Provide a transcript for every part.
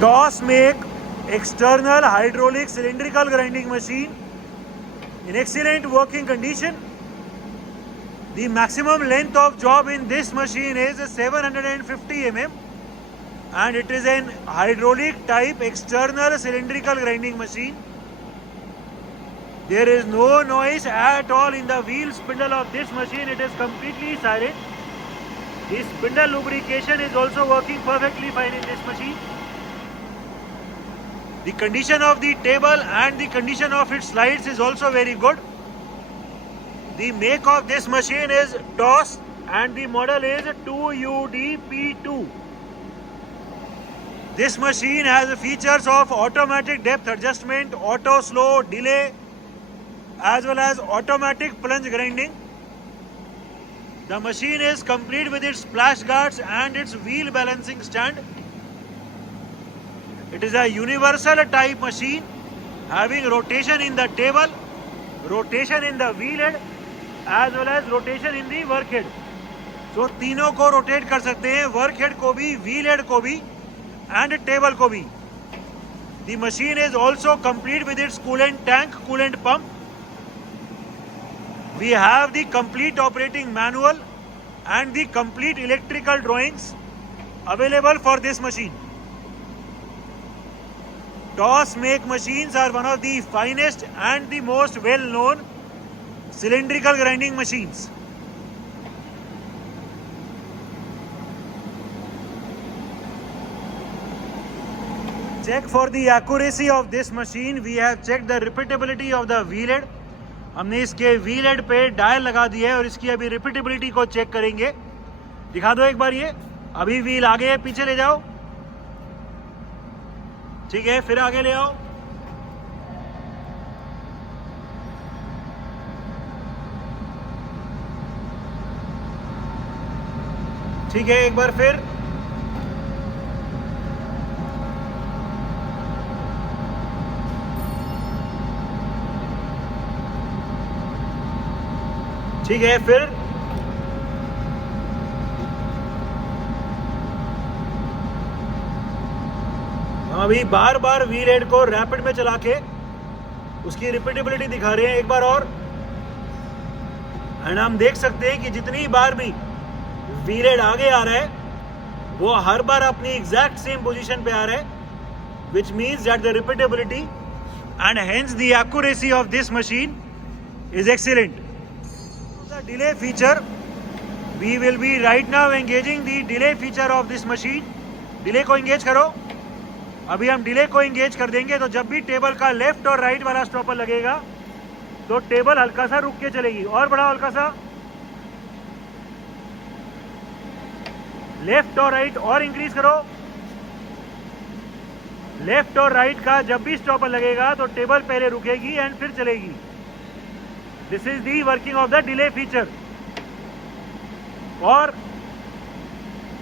Toss make external hydraulic cylindrical grinding machine in excellent working condition. The maximum length of job in this machine is 750 mm and it is an hydraulic type external cylindrical grinding machine. There is no noise at all in the wheel spindle of this machine. It is completely silent. The spindle lubrication is also working perfectly fine in this machine. The condition of the table and the condition of its slides is also very good. The make of this machine is TOS and the model is 2UDP2. This machine has features of automatic depth adjustment, auto slow, delay, as well as automatic plunge grinding. The machine is complete with its splash guards and its wheel balancing stand. It is a universal type machine having rotation in the table, rotation in the wheel head, as well as rotation in the work head. So तीनों को rotate कर सकते हैं, work head को भी, wheel head को भी, and table को भी. The machine is also complete with its coolant tank, coolant pump. We have the complete operating manual and the complete electrical drawings available for this machine. TOS make machines are one of the finest and the most well known cylindrical grinding machines. Check for the accuracy of this machine. We have checked the repeatability of the wheel head. हमने इसके wheel head पे dial लगा दिया है और इसकी अभी repeatability को चेक करेंगे. दिखा दो एक बार ये. अभी व्हील आगे है, पीछे ले जाओ. ठीक है, फिर आगे ले आओ. ठीक है, एक बार फिर. ठीक है, फिर. हम अभी बार बार व्हील हेड को रैपिड में चला के उसकी रिपीटेबिलिटी दिखा रहे हैं एक बार और. एंड हम देख सकते हैं कि जितनी बार भी व्हील हेड आगे आ रहा है वो हर बार अपनी एग्जैक्ट सेम पोजीशन पे आ रहा है, which means that the repeatability and hence the accuracy of this machine is excellent. The delay feature, we will be right now engaging the delay feature of this machine. Delay को engage करो. अभी हम delay को engage कर देंगे तो जब भी टेबल का लेफ्ट और राइट वाला स्टॉपर लगेगा तो टेबल हल्का सा रुक के चलेगी. और बढ़ाओ हल्का सा. लेफ्ट और राइट और इंक्रीज करो. लेफ्ट और राइट का जब भी स्टॉपर लगेगा तो टेबल पहले रुकेगी एंड फिर चलेगी. This is the working of the delay feature. Or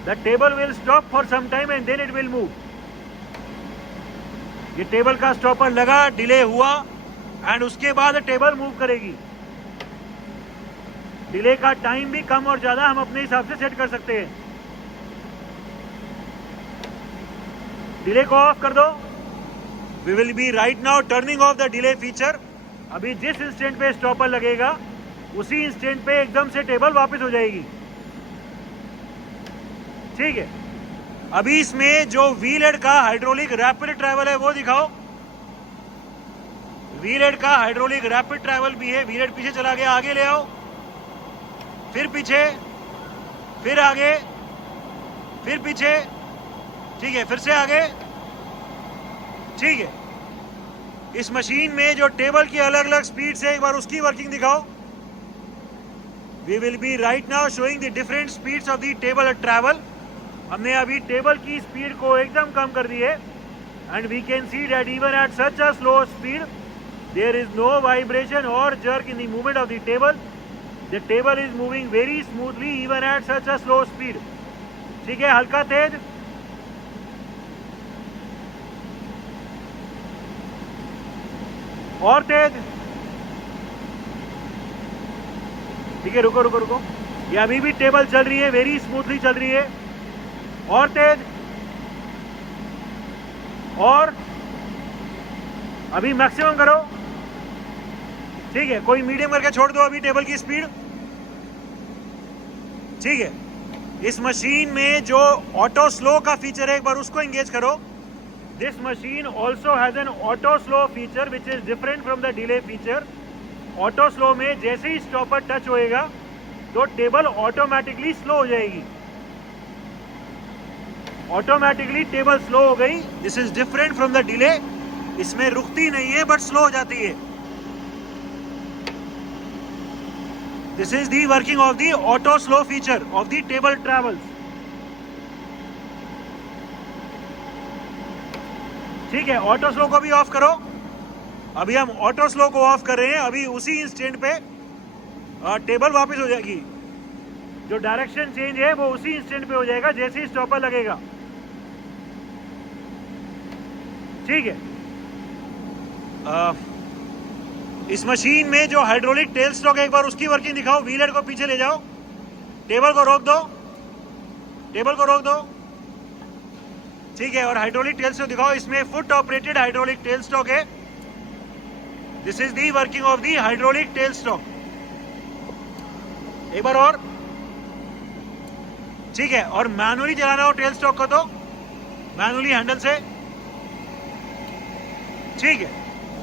the table will stop for some time and then it will move. ये टेबल का स्टॉपर लगा, डिले हुआ एंड उसके बाद टेबल मूव करेगी. डिले का टाइम भी कम और ज्यादा हम अपने हिसाब से सेट कर सकते हैं. डिले को ऑफ कर दो. We will be right now turning off the delay feature. अभी जिस इंस्टेंट पे स्टॉपर लगेगा उसी इंस्टेंट पे एकदम से टेबल वापस हो जाएगी. ठीक है, अभी इसमें जो व्हील हेड का हाइड्रोलिक रैपिड ट्रैवल है वो दिखाओ. व्हील हेड का हाइड्रोलिक रैपिड ट्रैवल भी है. व्हील हेड पीछे चला गया, आगे ले आओ, फिर पीछे, फिर आगे, फिर पीछे. ठीक है, फिर से आगे. ठीक है, इस मशीन में जो टेबल की अलग अलग स्पीड है एक बार उसकी वर्किंग दिखाओ. We will be right now showing the different speeds of the table travel. हमने अभी टेबल की स्पीड को एकदम कम कर दी है and we can see that even at such a slow speed there is no vibration और jerk in the movement of the table. The table is moving very smoothly even at such a slow speed. ठीक है, हल्का तेज. और तेज. ठीक है, रुको रुको रुको. ये अभी भी टेबल चल रही है, वेरी स्मूथली चल रही है. और तेज. और अभी मैक्सिमम करो, ठीक है। कोई मीडियम करके छोड़ दो अभी टेबल की स्पीड, ठीक है। इस मशीन में जो ऑटो स्लो का फीचर है एक बार उसको एंगेज करो। This machine also has an auto slow feature which is different from the delay feature. Auto slow में जैसे ही स्टॉपर टच होएगा तो टेबल ऑटोमेटिकली स्लो हो जाएगी, ऑटोमेटिकली टेबल स्लो हो गई। This is different from the delay, इसमें रुकती नहीं है बट स्लो हो जाती है। This is the working of the auto slow feature of the table travels, ठीक है। ऑटो स्लो को भी ऑफ करो। अभी हम ऑटो स्लो को ऑफ कर रहे हैं, अभी उसी इंस्टेंट पे टेबल वापस हो जाएगी। जो डायरेक्शन चेंज है वो उसी इंस्टेंट पे हो जाएगा जैसे ही स्टॉपर लगेगा, ठीक है। इस मशीन में जो हाइड्रोलिक टेल स्टॉक है एक बार उसकी वर्किंग दिखाओ। व्हील को पीछे ले जाओ, टेबल को रोक दो, टेबल को रोक दो, ठीक है। और हाइड्रोलिक टेल स्टॉक दिखाओ। इसमें foot operated hydraulic tail stock है। This is the working of the hydraulic tail stock. एक बार और, ठीक है। और मैनुअली चलाना हो टेल स्टॉक को तो मैनुअली हैंडल से, ठीक है।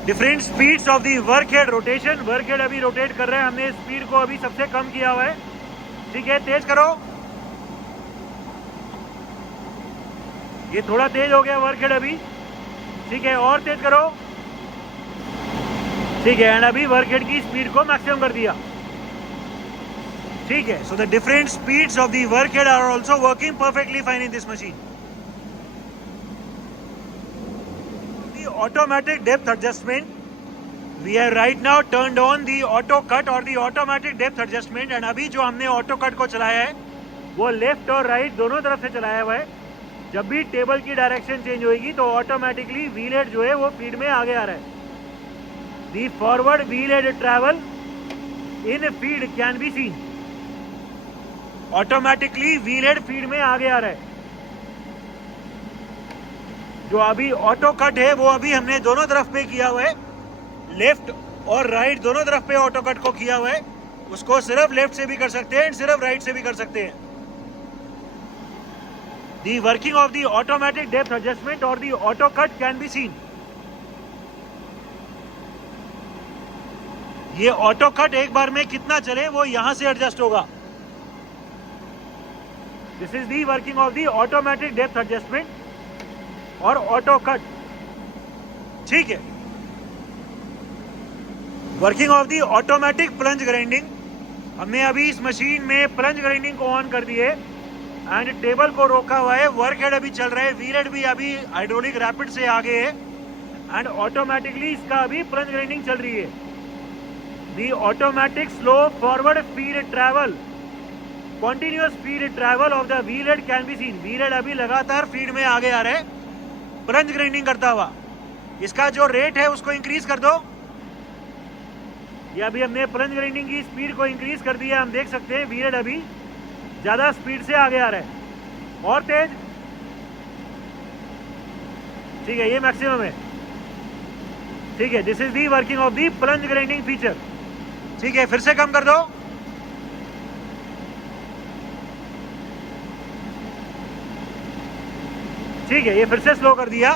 Different speeds of the work head rotation. Work head अभी रोटेट कर रहे हैं, हमने स्पीड को अभी सबसे कम किया हुआ है, ठीक है। तेज करो, ये थोड़ा तेज हो गया वर्क हेड अभी, ठीक है। और तेज करो, ठीक है। एंड अभी वर्क हेड की स्पीड को मैक्सिमम कर दिया, ठीक है। So the different speeds of the work head are also working perfectly fine in this machine. Automatic depth adjustment, we have right now turned on the auto cut or the automatic depth adjustment। and अभी जो हमने auto cut को चलाया है वो left और right दोनों तरफ से चलाया हुआ है। जब भी टेबल की डायरेक्शन चेंज होगी तो ऑटोमेटिकली व्हील हेड जो है वो फीड में आगे आ रहा है। The forward wheel head travel in feed can be seen. Automatically wheel head feed में आगे आ रहा है। जो अभी ऑटो कट है वो अभी हमने दोनों तरफ पे किया हुआ है, लेफ्ट और राइट दोनों तरफ पे ऑटो कट को किया हुआ है। उसको सिर्फ लेफ्ट से भी कर सकते हैं, सिर्फ राइट से भी कर सकते हैं। The working of the automatic depth adjustment और the auto cut can be seen. ये ऑटो कट एक बार में कितना चले वो यहां से एडजस्ट होगा। This is the working of the automatic depth adjustment और ऑटो कट, ठीक है। Working of the automatic plunge grinding. हमने अभी इस मशीन में प्लंज ग्राइंडिंग को ऑन कर दिए एंड टेबल को रोका हुआ है। वर्क हेड अभी चल रहा है, व्हील हेड भी अभी हाइड्रोलिक रैपिड से आगे है एंड ऑटोमेटिकली इसका अभी प्लंज ग्राइंडिंग चल रही है। The automatic slow forward speed travel, continuous speed travel of the wheel head can be seen. Wheel head अभी लगातार फीड में आगे आ रहे हैं प्लंज ग्राइंडिंग करता हुआ। इसका जो रेट है उसको इंक्रीज कर दो। ये अभी हमने प्लंज ग्राइंडिंग की स्पीड को इंक्रीज कर दिया। हम देख सकते हैं व्हील हेड अभी ज्यादा स्पीड से आगे आ रहा है। और तेज, ठीक है। ये मैक्सिमम है, ठीक है। This is the working of the plunge grinding feature, ठीक है। फिर से कम कर दो, ठीक है। ये फिर से स्लो कर दिया।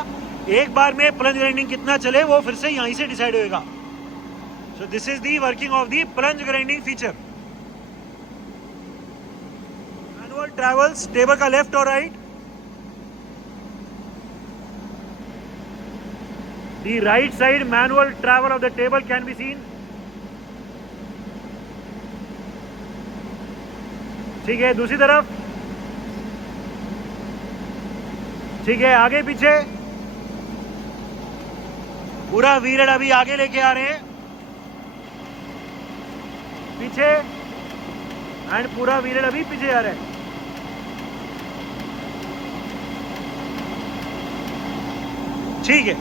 एक बार में प्लंज ग्राइंडिंग कितना चले वो फिर से यहीं से डिसाइड होएगा। So this is the working of the plunge grinding feature. Manual travels, table का लेफ्ट और right. The right side manual travel of the table can be scene, ठीक है। दूसरी तरफ, ठीक है। आगे पीछे पूरा व्हील हेड अभी आगे लेके आ रहे हैं, पीछे एंड पूरा व्हील हेड अभी पीछे आ रहा है, ठीक है।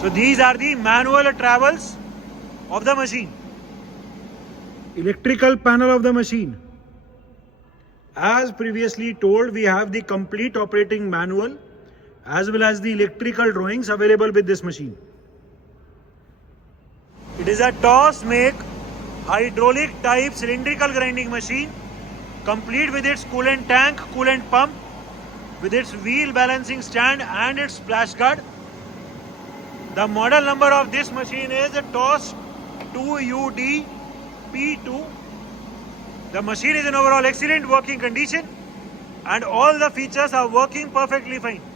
So these are the manual travels of the machine. Electrical panel of the machine. As previously told, we have the complete operating manual as well as the electrical drawings available with this machine. It is a Toss make hydraulic type cylindrical grinding machine, complete with its coolant tank, coolant pump, with its wheel balancing stand and its splash guard. The model number of this machine is Toss 2UD P2. The machine is in overall excellent working condition and all the features are working perfectly fine.